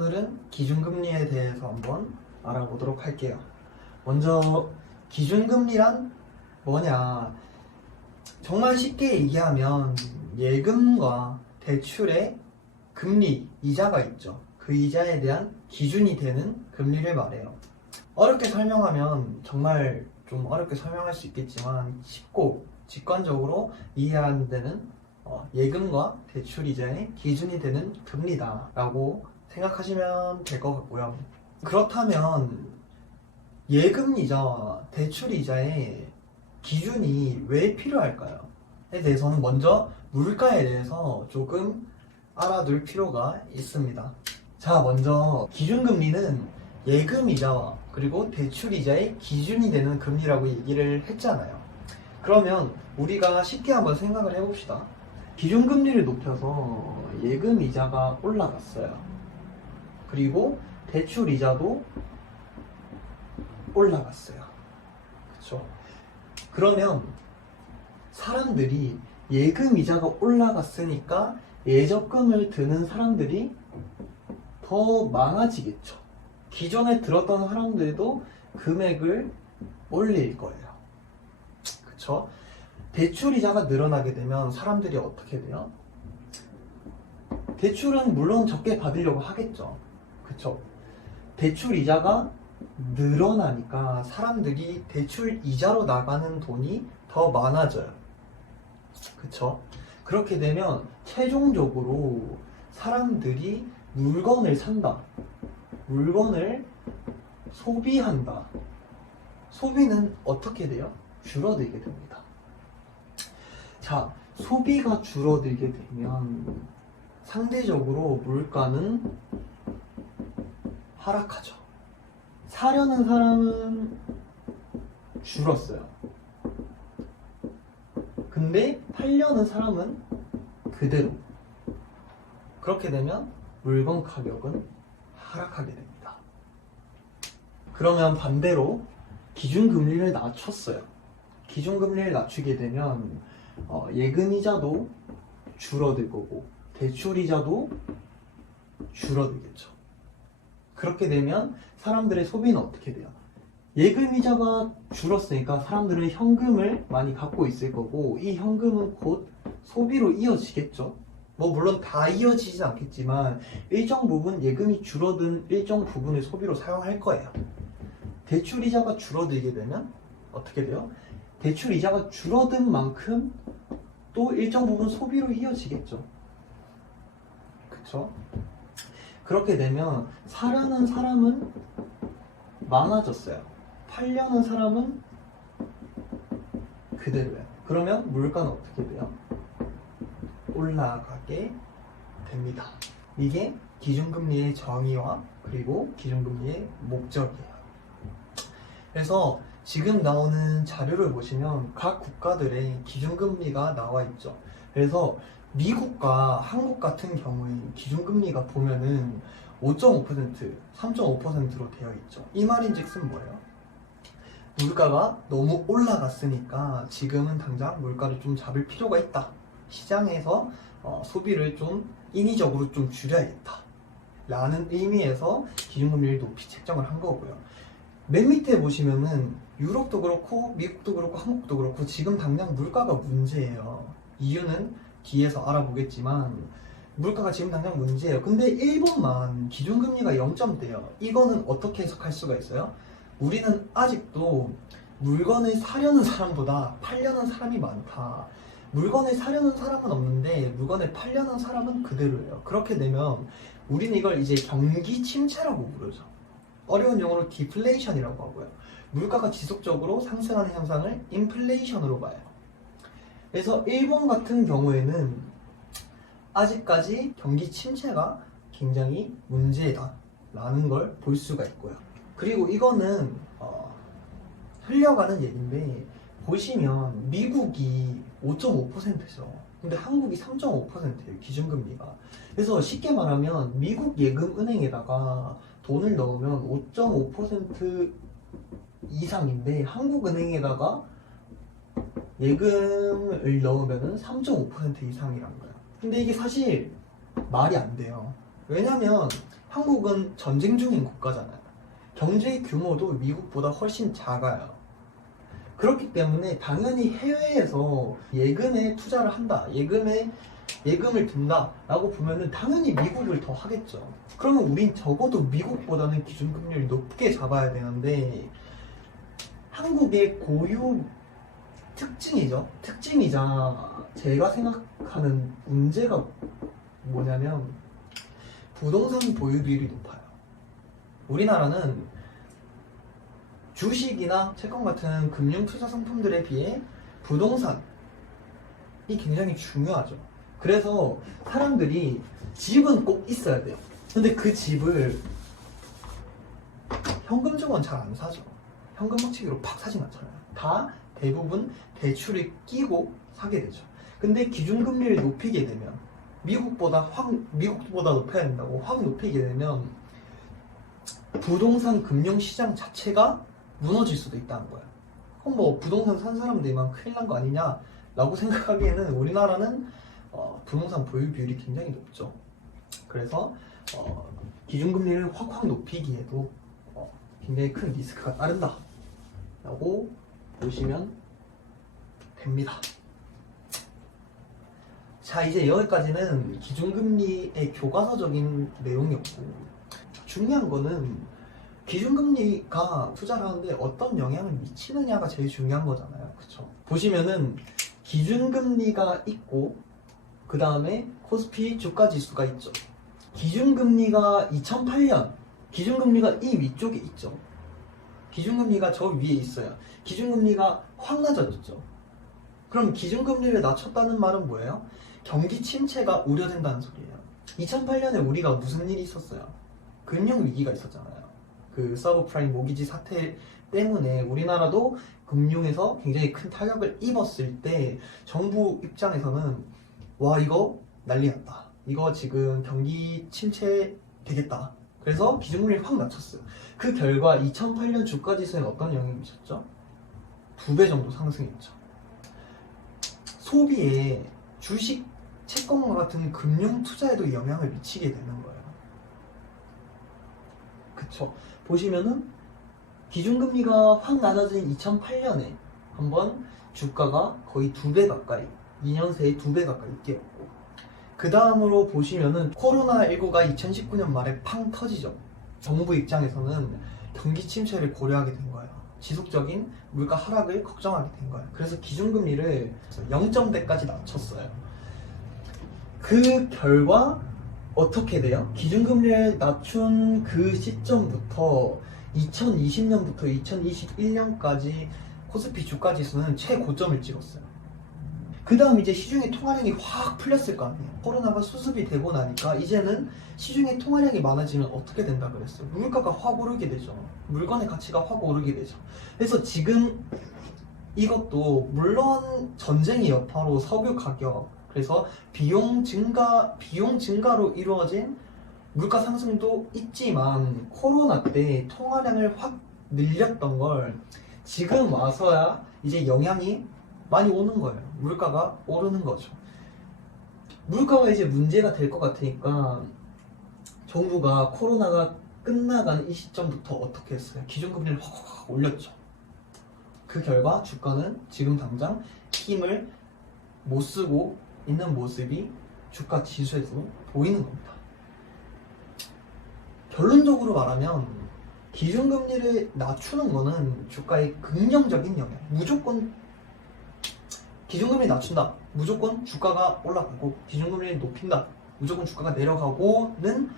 오늘은 기준금리에 대해서 한번 알아보도록 할게요. 먼저 기준금리란 뭐냐? 정말 쉽게 얘기하면 예금과 대출의 금리, 이자가 있죠. 그 이자에 대한 기준이 되는 금리를 말해요. 어렵게 설명하면 정말 좀 어렵게 설명할 수 있겠지만 쉽고 직관적으로 이해하는 데는 예금과 대출 이자의 기준이 되는 금리다 라고 생각하시면 될 것 같고요. 그렇다면 예금 이자와 대출 이자의 기준이 왜 필요할까요? 에 대해서는 먼저 물가에 대해서 조금 알아둘 필요가 있습니다. 자, 먼저 기준금리는 예금 이자와 그리고 대출 이자의 기준이 되는 금리라고 얘기를 했잖아요. 그러면 우리가 쉽게 한번 생각을 해봅시다. 기준금리를 높여서 예금 이자가 올라갔어요. 그리고 대출 이자도 올라갔어요. 그렇죠? 그러면 사람들이 예금 이자가 올라갔으니까 예적금을 드는 사람들이 더 많아지겠죠. 기존에 들었던 사람들도 금액을 올릴 거예요. 그렇죠? 대출 이자가 늘어나게 되면 사람들이 어떻게 돼요? 대출은 물론 적게 받으려고 하겠죠. 그렇죠? 대출 이자가 늘어나니까 사람들이 대출 이자로 나가는 돈이 더 많아져요. 그쵸? 그렇게 되면 최종적으로 사람들이 물건을 산다. 물건을 소비한다. 소비는 어떻게 돼요? 줄어들게 됩니다. 자, 소비가 줄어들게 되면 상대적으로 물가는 하락하죠. 사려는 사람은 줄었어요. 근데 팔려는 사람은 그대로. 그렇게 되면 물건 가격은 하락하게 됩니다. 그러면 반대로 기준금리를 낮췄어요. 기준금리를 낮추게 되면 예금이자도 줄어들 거고 대출이자도 줄어들겠죠. 그렇게 되면 사람들의 소비는 어떻게 돼요? 예금이자가 줄었으니까 사람들은 현금을 많이 갖고 있을 거고 이 현금은 곧 소비로 이어지겠죠. 뭐 물론 다 이어지진 않겠지만 일정 부분 예금이 줄어든 일정 부분을 소비로 사용할 거예요. 대출이자가 줄어들게 되면 어떻게 돼요? 대출이자가 줄어든 만큼 또 일정 부분 소비로 이어지겠죠. 그쵸? 그렇게 되면 사려는 사람은 많아졌어요. 팔려는 사람은 그대로예요. 그러면 물가는 어떻게 돼요? 올라가게 됩니다. 이게 기준금리의 정의와 그리고 기준금리의 목적이에요. 그래서 지금 나오는 자료를 보시면 각 국가들의 기준금리가 나와 있죠. 그래서 미국과 한국 같은 경우에 기준금리가 보면은 5.5%, 3.5%로 되어 있죠. 이 말인즉슨 뭐예요? 물가가 너무 올라갔으니까 지금은 당장 물가를 좀 잡을 필요가 있다. 시장에서 소비를 좀 인위적으로 좀 줄여야겠다. 라는 의미에서 기준금리를 높이 책정을 한 거고요. 맨 밑에 보시면은 유럽도 그렇고 미국도 그렇고 한국도 그렇고 지금 당장 물가가 문제예요. 이유는 뒤에서 알아보겠지만 물가가 지금 당장 문제예요. 근데 일본만 기준금리가 0점대예요. 이거는 어떻게 해석할 수가 있어요? 우리는 아직도 물건을 사려는 사람보다 팔려는 사람이 많다. 물건을 사려는 사람은 없는데 물건을 팔려는 사람은 그대로예요. 그렇게 되면 우리는 이걸 이제 경기 침체라고 부르죠. 어려운 용어로 디플레이션이라고 하고요. 물가가 지속적으로 상승하는 현상을 인플레이션으로 봐요. 그래서 일본 같은 경우에는 아직까지 경기 침체가 굉장히 문제다 라는 걸 볼 수가 있고요. 그리고 이거는 흘려가는 얘기인데 보시면 미국이 5.5%죠. 근데 한국이 3.5%예요. 기준금리가. 그래서 쉽게 말하면 미국 예금은행에다가 돈을 넣으면 5.5% 이상인데 한국은행에다가 예금을 넣으면 3.5% 이상이란 거예요. 근데 이게 사실 말이 안 돼요. 왜냐면 한국은 전쟁 중인 국가잖아요. 경제 규모도 미국보다 훨씬 작아요. 그렇기 때문에 당연히 해외에서 예금에 투자를 한다, 예금을 든다 라고 보면은 당연히 미국을 더 하겠죠. 그러면 우린 적어도 미국보다는 기준금리를 높게 잡아야 되는데, 한국의 고유 특징이자 제가 생각하는 문제가 뭐냐면 부동산 보유 비율이 높아요. 우리나라는 주식이나 채권 같은 금융 투자 상품들에 비해 부동산이 굉장히 중요하죠. 그래서 사람들이 집은 꼭 있어야 돼요. 근데 그 집을 현금 주고는 잘 안 사죠. 현금 박치기로 팍 사진 않잖아요. 다 대부분 대출을 끼고 사게 되죠. 근데 기준금리를 높이게 되면 미국보다 높여야 된다고 확 높이게 되면 부동산 금융시장 자체가 무너질 수도 있다는 거예요. 그럼 뭐 부동산 산 사람들만 큰일 난 거 아니냐 라고 생각하기에는 우리나라는 부동산 보유 비율이 굉장히 높죠. 그래서 기준금리를 확 높이기에도 굉장히 큰 리스크가 따른다 라고 보시면 됩니다. 자, 이제 여기까지는 기준금리의 교과서적인 내용이었고, 중요한 거는 기준금리가 투자를 하는데 어떤 영향을 미치느냐가 제일 중요한 거잖아요. 그쵸? 보시면은 기준금리가 있고 그 다음에 코스피 주가지수가 있죠. 기준금리가 2008년 기준금리가 이 위쪽에 있죠. 기준금리가 저 위에 있어요. 기준금리가 확 낮아졌죠. 그럼 기준금리를 낮췄다는 말은 뭐예요? 경기 침체가 우려된다는 소리예요. 2008년에 우리가 무슨 일이 있었어요? 금융위기가 있었잖아요. 그 서브프라임 모기지 사태 때문에 우리나라도 금융에서 굉장히 큰 타격을 입었을 때 정부 입장에서는 와, 이거 난리 났다, 이거 지금 경기 침체 되겠다, 그래서 기준금리를 확 낮췄어요. 그 결과 2008년 주가지수에는 어떤 영향이 미쳤죠? 2배 정도 상승했죠. 소비에 주식, 채권과 같은 금융 투자에도 영향을 미치게 되는 거예요. 그쵸? 보시면은 기준금리가 확 낮아진 2008년에 한번 주가가 거의 2배 가까이, 2년 새에 2배 가까이 뛰었고, 그 다음으로 보시면은 코로나19가 2019년 말에 팡 터지죠. 정부 입장에서는 경기 침체를 고려하게 된 거예요. 지속적인 물가 하락을 걱정하게 된 거예요. 그래서 기준금리를 0점대까지 낮췄어요. 그 결과 어떻게 돼요? 기준금리를 낮춘 그 시점부터 2020년부터 2021년까지 코스피 주가지수는 최고점을 찍었어요. 그 다음 이제 시중의 통화량이 확 풀렸을 거 아니에요. 코로나가 수습이 되고 나니까 이제는 시중의 통화량이 많아지면 어떻게 된다 그랬어요? 물가가 확 오르게 되죠. 물건의 가치가 확 오르게 되죠. 그래서 지금 이것도 물론 전쟁의 여파로 석유 가격, 그래서 비용 증가로 이루어진 물가 상승도 있지만, 코로나 때 통화량을 확 늘렸던 걸 지금 와서야 이제 영향이 많이 오는 거예요. 물가가 오르는 거죠. 물가가 이제 문제가 될 것 같으니까 정부가 코로나가 끝나간 이 시점부터 어떻게 했어요? 기준금리를 확 올렸죠. 그 결과 주가는 지금 당장 힘을 못 쓰고 있는 모습이 주가 지수에서 보이는 겁니다. 결론적으로 말하면 기준금리를 낮추는 거는 주가에 긍정적인 영향, 무조건 기준금리 낮춘다, 무조건 주가가 올라가고, 기준금리를 높인다, 무조건 주가가 내려가고는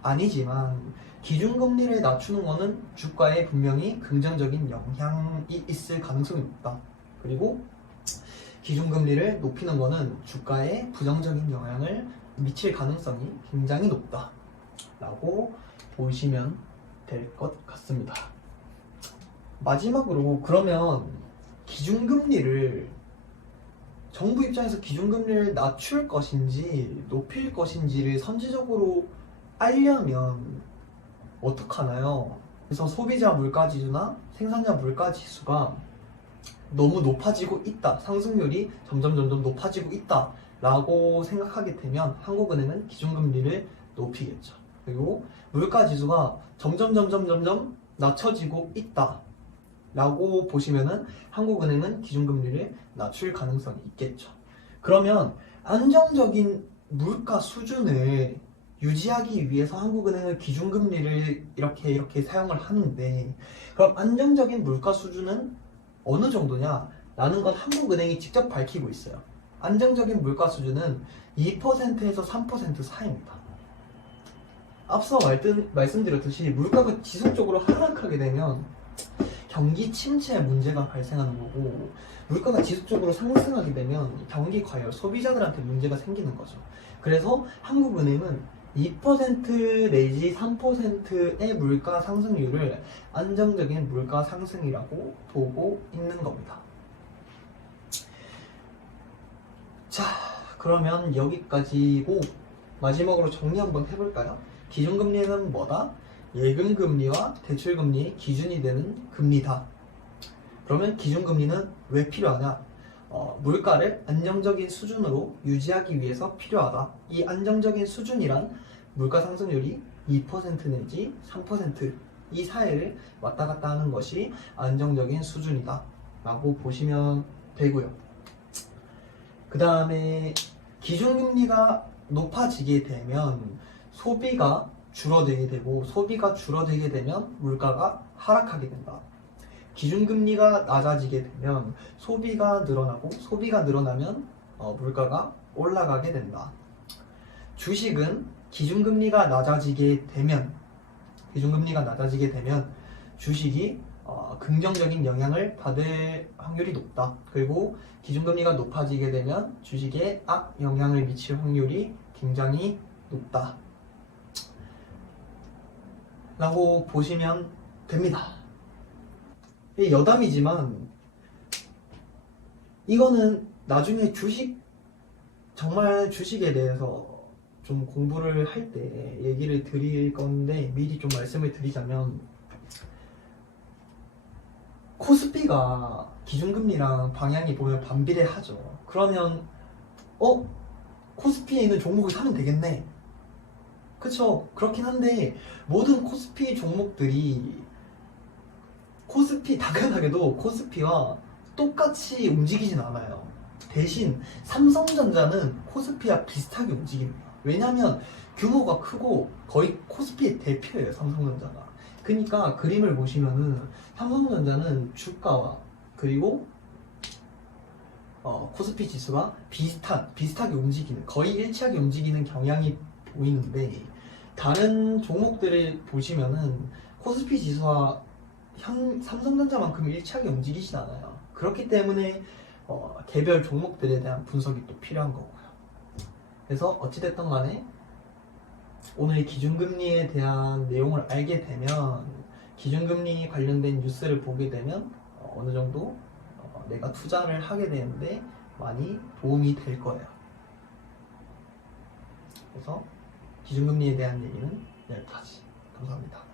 아니지만, 기준금리를 낮추는 거는 주가에 분명히 긍정적인 영향이 있을 가능성이 높다. 그리고 기준금리를 높이는 거는 주가에 부정적인 영향을 미칠 가능성이 굉장히 높다 라고 보시면 될 것 같습니다. 마지막으로, 그러면 기준금리를, 정부 입장에서 기준금리를 낮출 것인지 높일 것인지를 선제적으로 알려면 어떡하나요? 그래서 소비자 물가지수나 생산자 물가지수가 너무 높아지고 있다, 상승률이 점점 높아지고 있다 라고 생각하게 되면 한국은행은 기준금리를 높이겠죠. 그리고 물가 지수가 점점 낮춰지고 있다 라고 보시면은 한국은행은 기준금리를 낮출 가능성이 있겠죠. 그러면 안정적인 물가 수준을 유지하기 위해서 한국은행은 기준금리를 이렇게 사용을 하는데, 그럼 안정적인 물가 수준은 어느 정도냐? 라는 건 한국은행이 직접 밝히고 있어요. 안정적인 물가 수준은 2%에서 3% 사이입니다. 앞서 말씀드렸듯이 물가가 지속적으로 하락하게 되면 경기 침체 문제가 발생하는 거고, 물가가 지속적으로 상승하게 되면 경기 과열, 소비자들한테 문제가 생기는 거죠. 그래서 한국은행은 2% 내지 3%의 물가 상승률을 안정적인 물가 상승이라고 보고 있는 겁니다. 자, 그러면 여기까지고 마지막으로 정리 한번 해볼까요? 기준금리는 뭐다? 예금금리와 대출금리의 기준이 되는 금리다. 그러면 기준금리는 왜 필요하냐? 물가를 안정적인 수준으로 유지하기 위해서 필요하다. 이 안정적인 수준이란 물가 상승률이 2% 내지 3% 이 사이를 왔다 갔다 하는 것이 안정적인 수준이다 라고 보시면 되고요. 그 다음에 기준금리가 높아지게 되면 소비가 줄어들게 되고, 소비가 줄어들게 되면 물가가 하락하게 된다. 기준금리가 낮아지게 되면 소비가 늘어나고, 소비가 늘어나면 물가가 올라가게 된다. 주식은 기준금리가 낮아지게 되면 주식이 긍정적인 영향을 받을 확률이 높다. 그리고 기준금리가 높아지게 되면 주식에 악영향을 미칠 확률이 굉장히 높다 라고 보시면 됩니다. 여담이지만 이거는 나중에 정말 주식에 대해서 좀 공부를 할 때 얘기를 드릴 건데, 미리 좀 말씀을 드리자면, 코스피가 기준금리랑 방향이 보면 반비례하죠. 그러면 코스피에 있는 종목을 사면 되겠네, 그쵸? 그렇긴 한데 모든 코스피 종목들이 당연하게도 코스피와 똑같이 움직이진 않아요. 대신 삼성전자는 코스피와 비슷하게 움직입니다. 왜냐면 규모가 크고 거의 코스피의 대표예요, 삼성전자가. 그러니까 그림을 보시면은 삼성전자는 주가와 그리고 코스피 지수가 비슷하게 움직이는, 거의 일치하게 움직이는 경향이 보이는데, 다른 종목들을 보시면은 코스피 지수와 삼성전자만큼 일치하게 움직이진 않아요. 그렇기 때문에 개별 종목들에 대한 분석이 또 필요한 거고요. 그래서 어찌됐든 간에 오늘 기준금리에 대한 내용을 알게 되면, 기준금리 관련된 뉴스를 보게 되면 어느 정도 내가 투자를 하게 되는데 많이 도움이 될 거예요. 그래서 기준금리에 대한 얘기는 여기까지. 감사합니다.